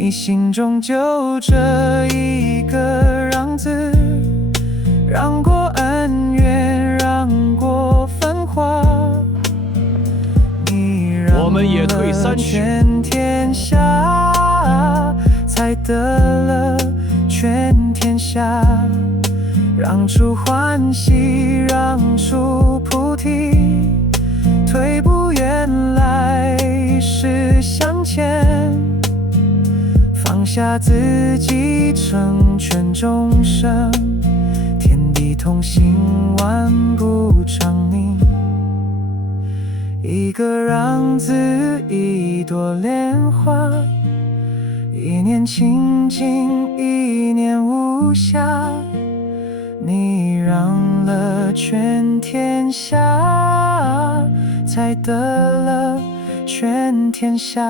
你心中就这一个让字，让过恩怨，让过繁华。你让我们也退了3曲。全天下，才得了全天下。让出欢喜，让出菩提，退步原来是向前。放下自己，成全众生，天地同心，万物长宁。一个让字，一朵莲花，一念清净，一念无瑕。你让了全天下，才得了全天下。